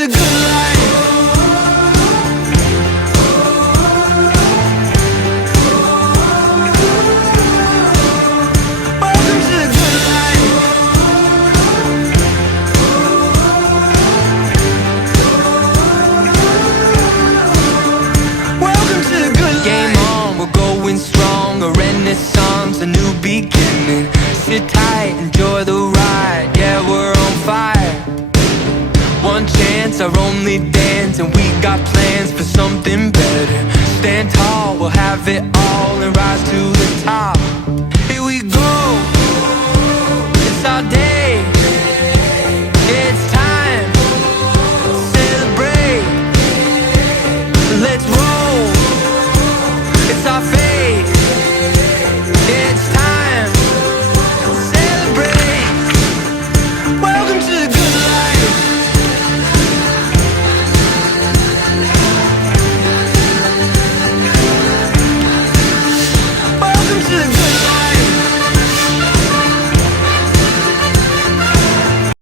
the good life. Welcome to the good life. Welcome to the good life. Game on, we're going strong. A renaissance, a new beginning. Sit tight, enjoy the ride. Yeah, we're on fire. One chance, our only dance, and we got plans for something better. Stand tall, we'll have it all and rise to the top. Here we go, it's our dance.